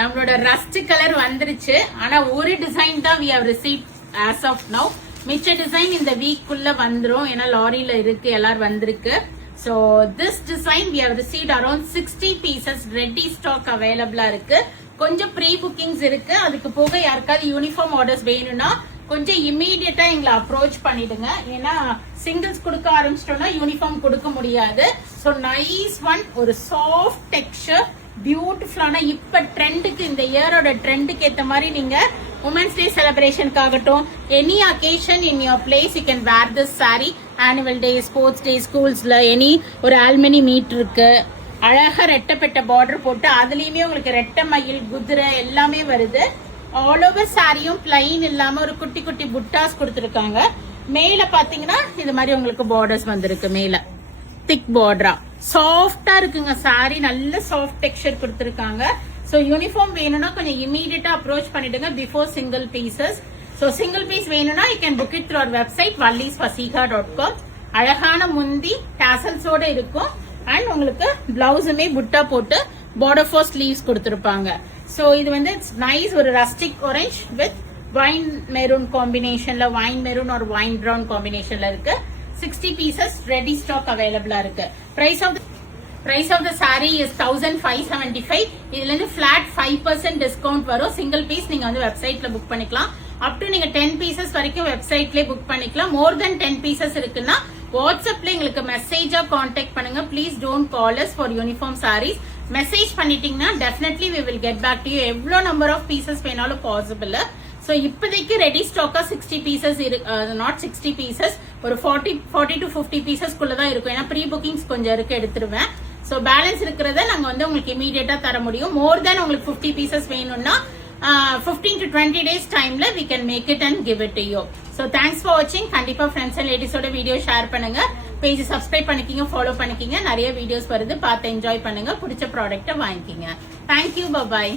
நம்மளோட rust colour வந்துருச்சு. ஆனா ஒரு டிசைன் தான் we have received as of now. மிச்ச டிசைன் இந்த வீக்குள்ள வந்துரும். ஏன்னா லாரியில இருக்கு, எல்லாரும் வந்திருக்கு. So this design we have received around 60 pieces ready stock available இருக்கு. கொஞ்சம் ப்ரீ புக்கிங்ஸ் இருக்கு. அதுக்கு போக யாருக்காவது யூனிஃபார்ம் ஆர்டர்ஸ் வேணும்னா கொஞ்சம் இமீடியட்டா எங்களை அப்ரோச் பண்ணிடுங்க. ஏன்னா சிங்கிள்ஸ் கொடுக்க ஆரம்பிச்சிட்டோம்னா யூனிஃபார்ம் கொடுக்க முடியாது. ஸோ நைஸ் ஒன், ஒரு சாஃப்ட் டெக்ஸ்சர், பியூட்டிஃபுல்லான இப்ப ட்ரெண்டுக்கு, இந்த இயரோட ட்ரெண்டுக்கு ஏத்த மாதிரி நீங்க உமன்ஸ் டே செலிப்ரேஷனுக்கு ஆகட்டும், any occasion in your place you can wear this sari. Annual day, sports day, ஸ்கூல்ஸ்ல எனி ஒரு ஆல்மனி மீட் இருக்கு. அழகா ரெட்டப்பெட்ட பார்டர் போட்டு அதுலயுமே உங்களுக்கு ரெட்டை மயில், குதிரை எல்லாமே வருது. ஆல் ஓவர் சாரியும் பிளைன் இல்லாம ஒரு குட்டி குட்டி புட்டாஸ் கொடுத்துருக்காங்க. மேல பாத்தீங்கன்னா இது மாதிரி உங்களுக்கு பார்டர்ஸ் வந்திருக்கு. மேல திக் பார்டரா சாஃப்டா இருக்குங்க சாரி, நல்ல சாஃப்ட் டெக்ஸ்சர் கொடுத்துருக்காங்க. சோ யூனிஃபார்ம் வேணும்னா கொஞ்சம் இமீடியட்டா அப்ரோச் பண்ணிடுங்க before single pieces. So single piece வேணும்னா you can book it through our website vallisvaseha.com. அழகான முந்தி டாசல்ஸோட இருக்கும். அண்ட் உங்களுக்கு பிளவுஸுமே புட்டா போட்டு பார்டர் ஃபார் ஸ்லீவ்ஸ் கொடுத்துருப்பாங்க. சோ இது வந்து இட்ஸ் நைஸ், ஒரு rustic orange with wine maroon காம்பினேஷன்ல, வைன் மெரூன் ஒரு வைன் பிரவுன் காம்பினேஷன்ல இருக்கு. 60 pieces ready stock available இருக்கு. Price of the saree is 1575. இதுல இருந்து flat 5% discount வரும். சிங்கிள் பீஸ் நீங்க வந்து வெப்சைட்ல புக் பண்ணிக்கலாம். அப் டு நீங்க 10 pieces வரைக்கும் வெப்சைட்லயே புக் பண்ணிக்கலாம். மோர் தென் 10 pieces இருக்குன்னா வாட்ஸ்அப்ல எங்களுக்கு மெசேஜா கான்டாக்ட் பண்ணுங்க. Please don't call us for uniform saris. Message பண்ணிட்டீங்கன்னா definitely we will get back to you. எவ்வளவு நம்பர் ஆஃப் பீசஸ் வேணாலும் பாசிபிள். சோ இப்போதைக்கு ரெடி ஸ்டாக்கா 60 பீசஸ் நாட் 60 பீசஸ், ஒரு 40 to 50 பீசஸ் குள்ளதான் இருக்கும். ஏன்னா ப்ரீ புக்கிங்ஸ் கொஞ்சம் இருக்கு, எடுத்துருவேன். சோ பேலன்ஸ் இருக்கிறத நாங்க வந்து உங்களுக்கு இமீடியட்டா தர முடியும். மோர் தென் உங்களுக்கு 50 பீசஸ் வேணும்னா 15 to 20 days டைம்ல we can make it and give it to you. So thanks for watching. கண்டிப்பா ஃப்ரெண்ட்ஸ் அண்ட் லேடிஸோட வீடியோ ஷேர் பண்ணுங்க. பேஜ் சப்ஸ்கிரைப் பண்ணிக்கிங்க, ஃபாலோ பண்ணிக்கிங்க. நிறைய வீடியோஸ் வருது, பார்த்து என்ஜாய் பண்ணுங்க. பிடிச்ச ப்ராடக்ட்டை வாங்கிக்கிங்க. Thank you, by.